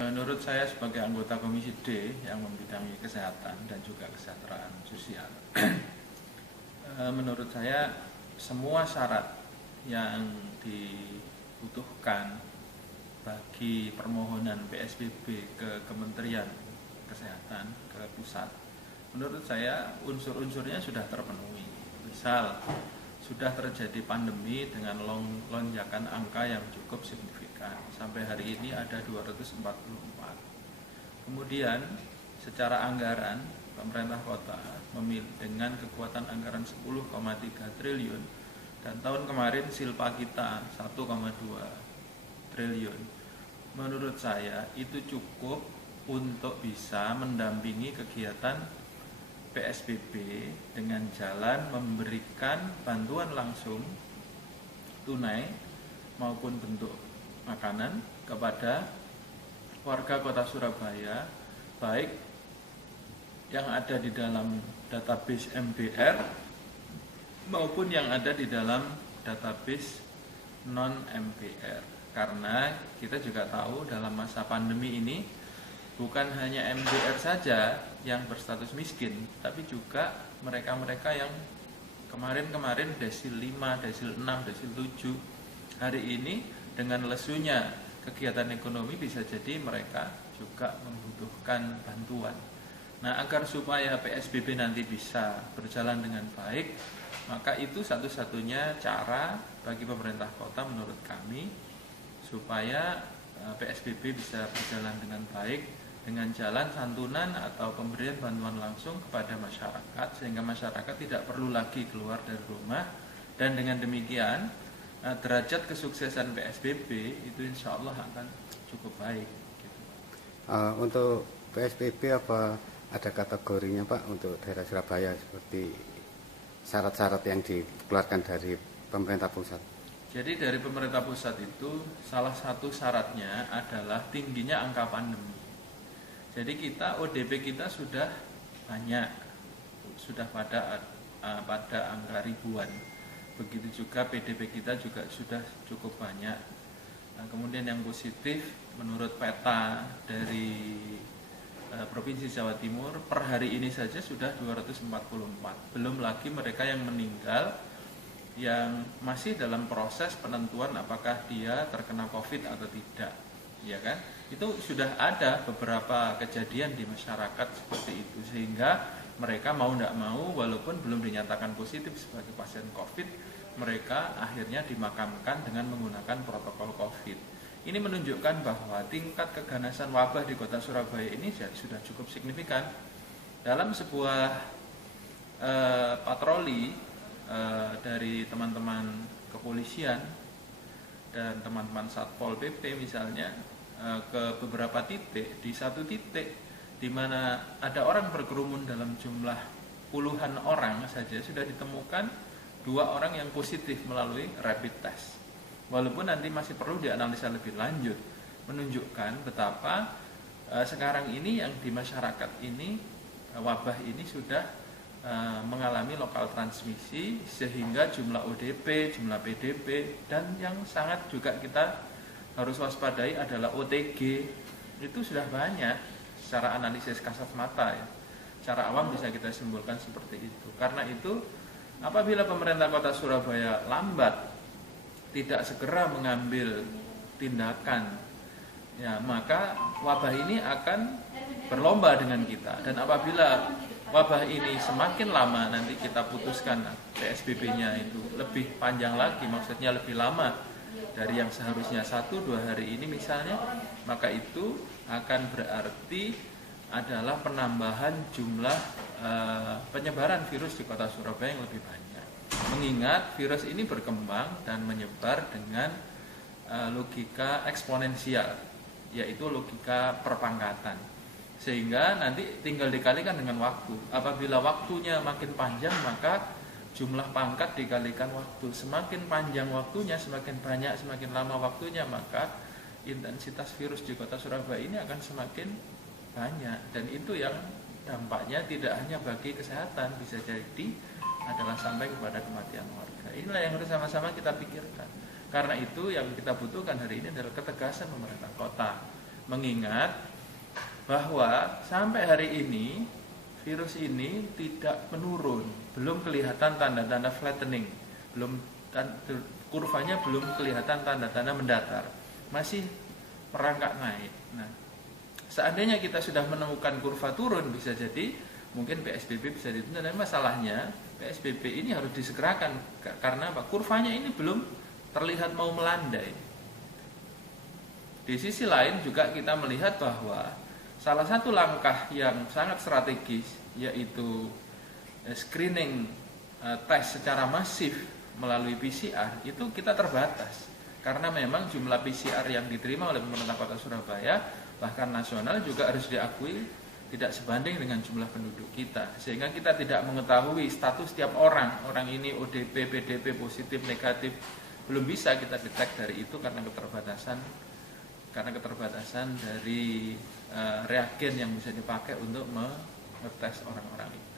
Menurut saya sebagai anggota Komisi D yang membidangi kesehatan dan juga kesejahteraan sosial, menurut saya semua syarat yang dibutuhkan bagi permohonan PSBB ke Kementerian Kesehatan, ke pusat, menurut saya unsur-unsurnya sudah terpenuhi. Misal, sudah terjadi pandemi dengan lonjakan angka yang cukup signifikan. Sampai hari ini ada 244. Kemudian secara anggaran pemerintah kota dengan kekuatan anggaran 10,3 triliun dan tahun kemarin silpa kita 1,2 triliun. Menurut saya itu cukup untuk bisa mendampingi kegiatan PSBB dengan jalan memberikan bantuan langsung tunai maupun bentuk makanan kepada warga Kota Surabaya, baik yang ada di dalam database MBR maupun yang ada di dalam database non-MBR. Karena kita juga tahu dalam masa pandemi ini bukan hanya MBR saja yang berstatus miskin, tapi juga mereka-mereka yang kemarin-kemarin desil 5, desil 6, desil 7. Hari ini dengan lesunya kegiatan ekonomi bisa jadi mereka juga membutuhkan bantuan. Nah, agar supaya PSBB nanti bisa berjalan dengan baik, maka itu satu-satunya cara bagi pemerintah kota menurut kami supaya PSBB bisa berjalan dengan baik dengan jalan santunan atau pemberian bantuan langsung kepada masyarakat sehingga masyarakat tidak perlu lagi keluar dari rumah, dan dengan demikian derajat kesuksesan PSBB itu insya Allah akan cukup baik gitu. Untuk PSBB apa ada kategorinya Pak untuk daerah Surabaya seperti syarat-syarat yang dikeluarkan dari pemerintah pusat? Jadi dari pemerintah pusat itu salah satu syaratnya adalah tingginya angka pandemi. Jadi kita ODP kita sudah banyak, sudah pada angka ribuan. Begitu juga PDP kita juga sudah cukup banyak. Nah, kemudian yang positif menurut peta dari Provinsi Jawa Timur per hari ini saja sudah 244. Belum lagi mereka yang meninggal yang masih dalam proses penentuan apakah dia terkena COVID atau tidak, ya kan? Itu sudah ada beberapa kejadian di masyarakat seperti itu, sehingga mereka mau tidak mau walaupun belum dinyatakan positif sebagai pasien COVID, mereka akhirnya dimakamkan dengan menggunakan protokol COVID. Ini menunjukkan bahwa tingkat keganasan wabah di kota Surabaya ini sudah cukup signifikan. Dalam sebuah patroli dari teman-teman kepolisian dan teman-teman Satpol PP misalnya ke beberapa titik, di satu titik di mana ada orang berkerumun dalam jumlah puluhan orang saja sudah ditemukan 2 orang yang positif melalui rapid test. Walaupun nanti masih perlu dianalisa lebih lanjut, menunjukkan betapa sekarang ini yang di masyarakat ini wabah ini sudah mengalami lokal transmisi sehingga jumlah ODP, jumlah PDP dan yang sangat juga kita harus waspadai adalah OTG itu sudah banyak secara analisis kasat mata ya. Secara awam bisa kita simpulkan seperti itu. Karena itu apabila pemerintah kota Surabaya lambat tidak segera mengambil tindakan ya, maka wabah ini akan berlomba dengan kita. Dan apabila wabah ini semakin lama nanti kita putuskan PSBB-nya itu lebih panjang lagi, maksudnya lebih lama dari yang seharusnya 1-2 hari ini misalnya, maka itu akan berarti adalah penambahan jumlah penyebaran virus di kota Surabaya yang lebih banyak. Mengingat virus ini berkembang dan menyebar dengan logika eksponensial, yaitu logika perpangkatan. Sehingga nanti tinggal dikalikan dengan waktu. Apabila waktunya makin panjang, maka jumlah pangkat dikalikan waktu. Semakin panjang waktunya, semakin banyak, semakin lama waktunya, maka intensitas virus di kota Surabaya ini akan semakin banyak. Dan itu yang dampaknya tidak hanya bagi kesehatan, bisa jadi adalah sampai kepada kematian warga. Inilah yang harus sama-sama kita pikirkan. Karena itu yang kita butuhkan hari ini adalah ketegasan pemerintah kota mengingat bahwa sampai hari ini virus ini tidak menurun, belum kelihatan tanda-tanda flattening, kurvanya belum kelihatan tanda-tanda mendatar, masih merangkak naik. Nah, seandainya kita sudah menemukan kurva turun, bisa jadi mungkin PSBB bisa ditunda. Dan masalahnya PSBB ini harus disegerakan karena apa? Kurvanya ini belum terlihat mau melandai. Di sisi lain juga kita melihat bahwa salah satu langkah yang sangat strategis yaitu screening tes secara masif melalui PCR itu kita terbatas karena memang jumlah PCR yang diterima oleh pemerintah Kota Surabaya bahkan nasional juga harus diakui tidak sebanding dengan jumlah penduduk kita, sehingga kita tidak mengetahui status setiap orang ini ODP, PDP, positif, negatif, belum bisa kita detek dari itu karena keterbatasan dari reagen yang bisa dipakai untuk mengetes orang-orang itu.